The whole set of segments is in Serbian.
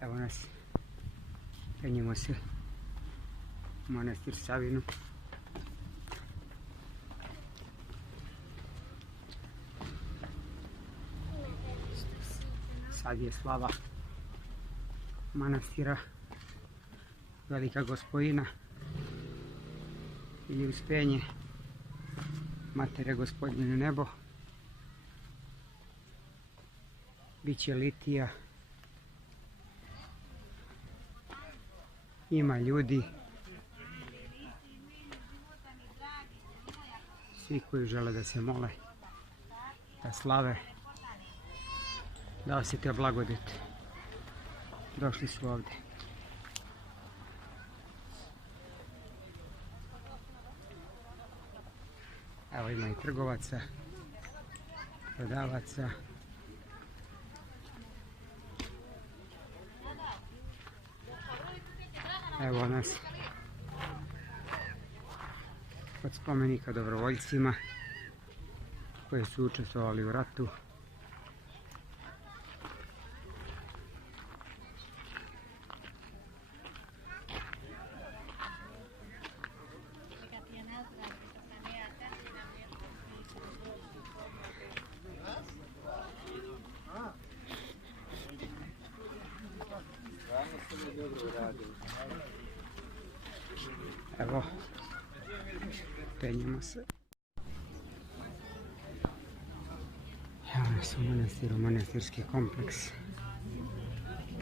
Evo nas, penjemo se u manastir Savinu. Sad je slava manastira Velika Gospojina ili Uspenje Matere Gospodnje nebo. Biće litija, ima ljudi, svi koji žele da se mole, da slave, da osjete blagodet, došli su ovdje. Evo ima i trgovaca, prodavaca. Evo nas kod spomenika dobrovoljcima koji su učestvovali u ratu. Evo, penjemo se. Evo nas u manastiru, manastirski kompleks.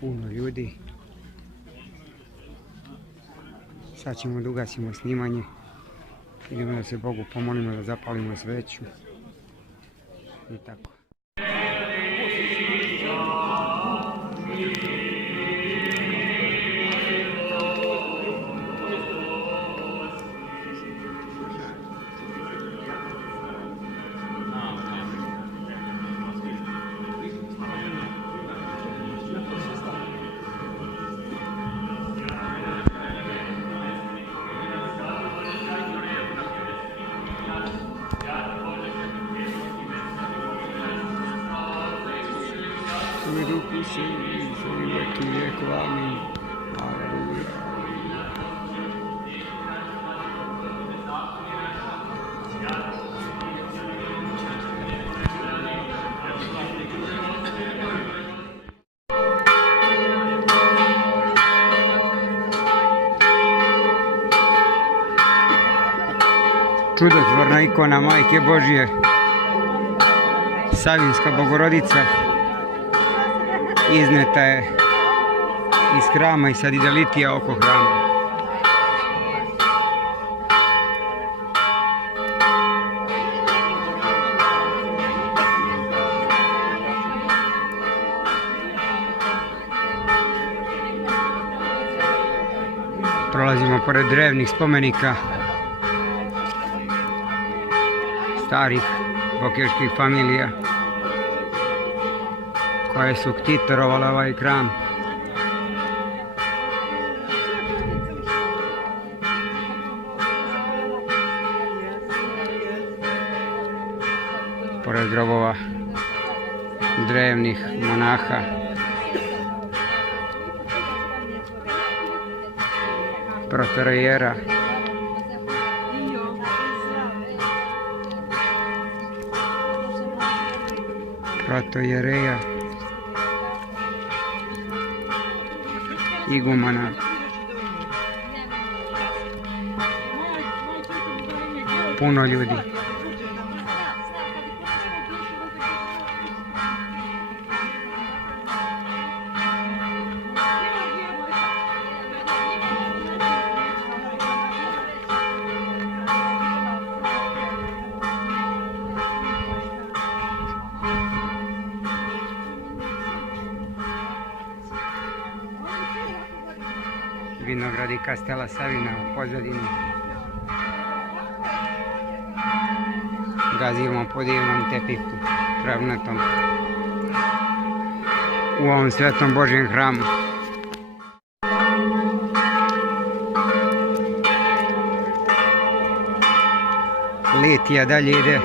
Puno ljudi. Sad ćemo da ugasimo snimanje. Idemo da se Bogu pomolimo, da zapalimo sveću. I tako. Svoj ruku se i svoj veki vijekov, amin. Aleluja. Čudotvorna ikona Majke Božje, Savinska Bogorodica, izneta je iz hrama i sad ide litija oko hrama. Prolazimo pored drevnih spomenika starih bokeških familija koje su ktitorovale ovaj hram. Pored grobova drevnih monaha. Protorijera. Protojereja. Igumana. Puno ljudi. Vinogradi Kastela Savina u pozadini. Gazimo po divnom tepihu travnatom u ovom svetom Božjem hramu. Litija dalje ide.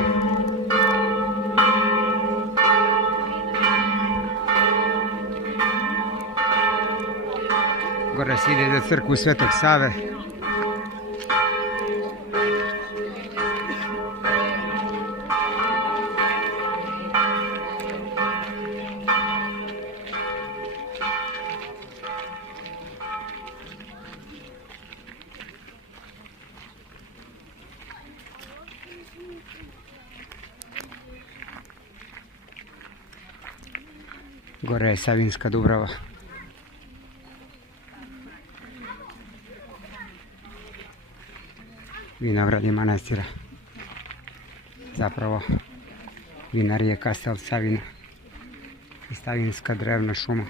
gore se ide za crkvu Svetog Save. Gore je Savinjska Dubrava. Vinogradi manastira. Zapravo vinarije Kastel Savina i Savinjska drevna šuma.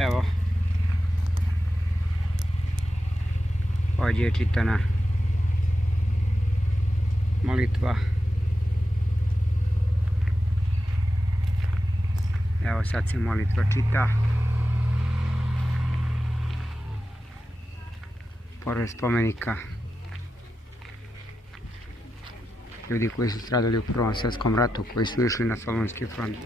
Evo, ovdje je čitana molitva. Evo sad se molitva čita pored spomenika ljudi koji su stradali u Prvom svjetskom ratu, koji su išli na Solunski front.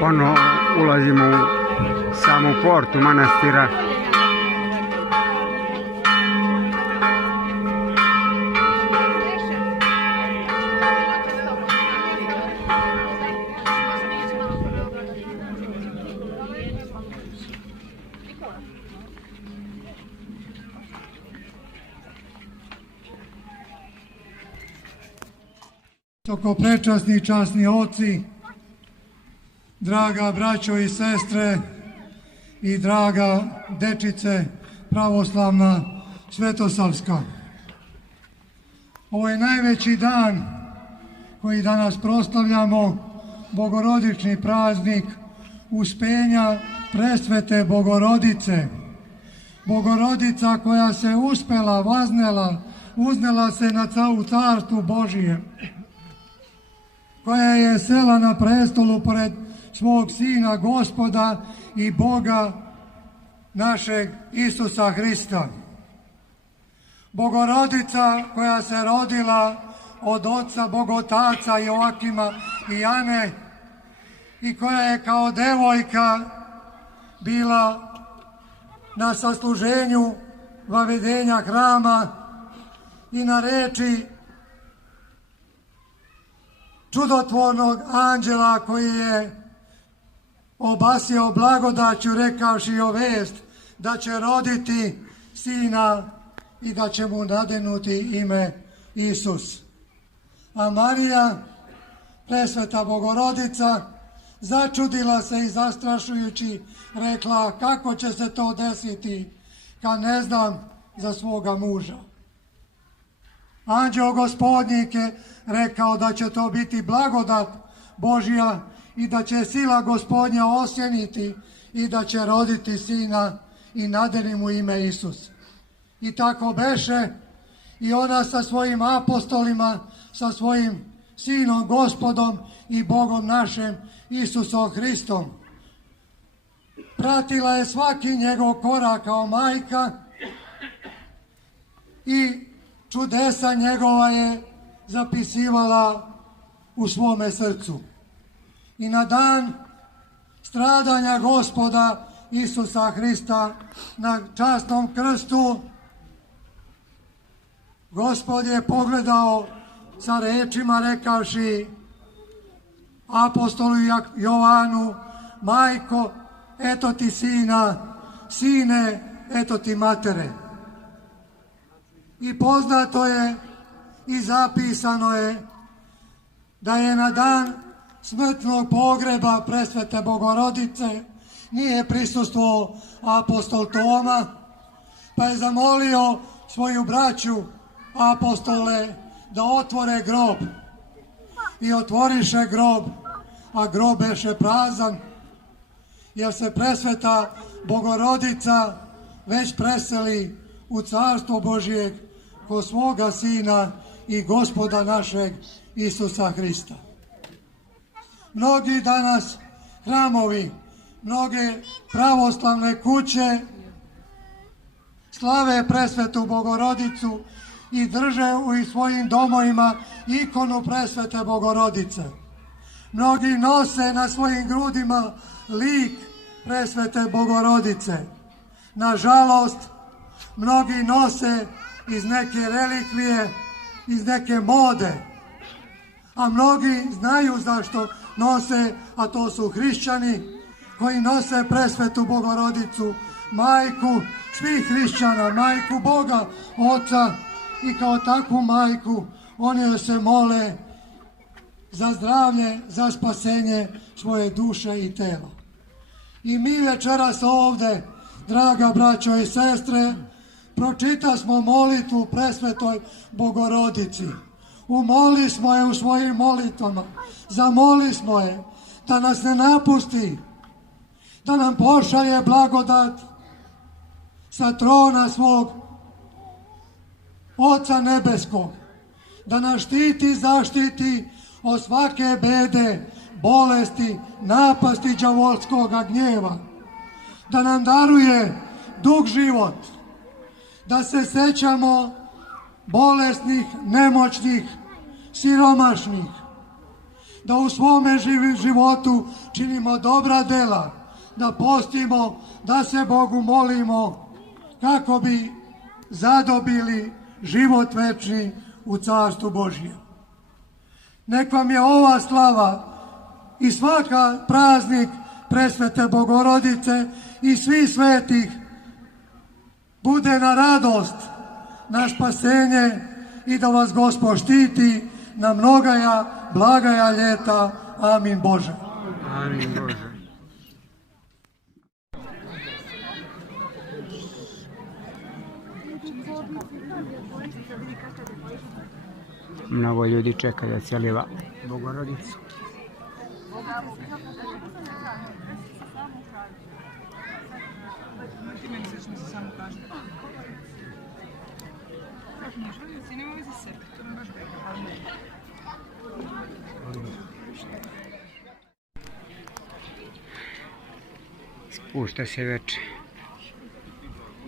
Ponovo ulazimo u samu portu manastira. toko prečasni i časni oci, draga braćo i sestre i draga dečice pravoslavna svetosavska. Ovo je najveći dan koji danas proslavljamo, bogorodični praznik uspenja presvete Bogorodice. Bogorodica koja se uspela, uznela se u carstvu Božijem, koja je sela na prestolu pored svog Sina Gospoda i Boga našeg Isusa Hrista. Bogorodica koja se rodila od oca Bogotaca Joakima i Ane i koja je kao devojka bila na sasluženju vavedenja hrama i na reči čudotvornog anđela koji je obasio blagodaću rekavši vest da će roditi sina i da će mu nadenuti ime Isus. A Marija, presveta Bogorodica, začudila se i zastrašujući rekla kako će se to desiti kad ne znam za svoga muža. Anđeo Gospodnjik je rekao da će to biti blagodat Božja i da će sila Gospodnja osjeniti i da će roditi sina i nadeni mu ime Isus. I tako beše i ona sa svojim apostolima, sa svojim Sinom Gospodom i Bogom našem Isusom Hristom. Pratila je svaki njegov korak kao majka i čudesa njegova je zapisivala u svome srcu. I na dan stradanja Gospoda Isusa Hrista na časnom krstu, Gospod je pogledao sa rečima rekavši apostolu Jovanu, majko, eto ti sina, sine, eto ti matere. I poznato je i zapisano je da je na dan smrtnog pogreba presvete Bogorodice nije prisustvovao apostol Toma, pa je zamolio svoju braću apostole da otvore grob. I otvoriše grob, a grob beše prazan, jer se presveta Bogorodica već preseli u carstvo Božijeg kod svoga Sina i Gospoda našeg Isusa Hrista. Mnogi danas hramovi, mnoge pravoslavne kuće slave presvetu Bogorodicu i drže u svojim domovima ikonu presvete Bogorodice. Mnogi nose na svojim grudima lik presvete Bogorodice. Nažalost, mnogi nose iz neke relikvije, iz neke mode, a mnogi znaju zašto nose, a to su hrišćani koji nose presvetu Bogorodicu, majku svih hrišćana, majku Boga Oca, i kao takvu majku oni joj se mole za zdravlje, za spasenje svoje duše i tela. I mi večeras ovde, draga braćo i sestre, pročitasmo molitvu presvetoj Bogorodici. Umoli smo je u svojim molitvama, zamoli smo je da nas ne napusti, da nam pošalje blagodat sa trona svog Oca nebeskog, da nas štiti i zaštiti od svake bede, bolesti, napasti đavolskog gnjeva, da nam daruje dug život, da se sećamo bolesnih, nemoćnih, siromašnih, da u svome životu činimo dobra dela, da postimo, da se Bogu molimo kako bi zadobili život večni u carstvu Božjem. Nek vam je ova slava i svaka praznik presvete Bogorodice i svih svetih bude na radost, na spasenje i da vas Gospod štiti, na mnogaja, blagaja ljeta. Amin Bože. Amin Bože. Mnogo ljudi čeka da celiva Bogorodicu. Spušta se veče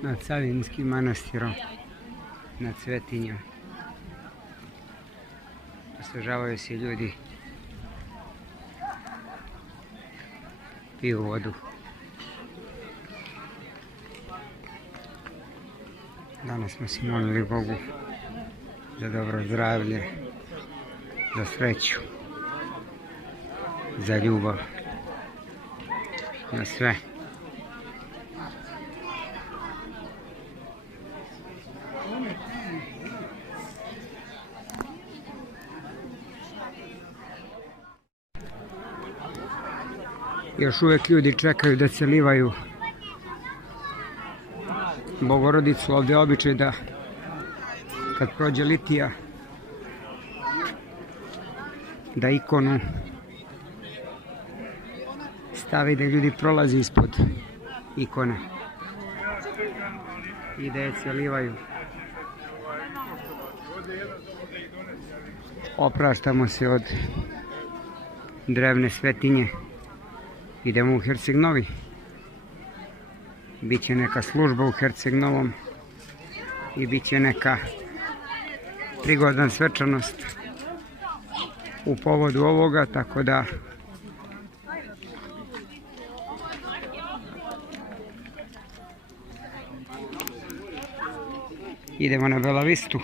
nad Savinskim manastirom, nad Svetinjom. Osvežavaju se ljudi, piju vodu. Danas smo se molili Bogu za dobro zdravlje, za sreću, za ljubav, za sve. Još uvijek ljudi čekaju da celivaju Bogorodicu. Ovdje je običaj da kad prođe litija da ikonu stavi, da ljudi prolazi ispod ikone i da je celivaju. Opraštamo se od drevne svetinje. Idemo u Herceg Novi. Biće neka služba u Herceg Novom i biće neka prigodna svečanost u povodu ovoga, tako da idemo na Belavistu.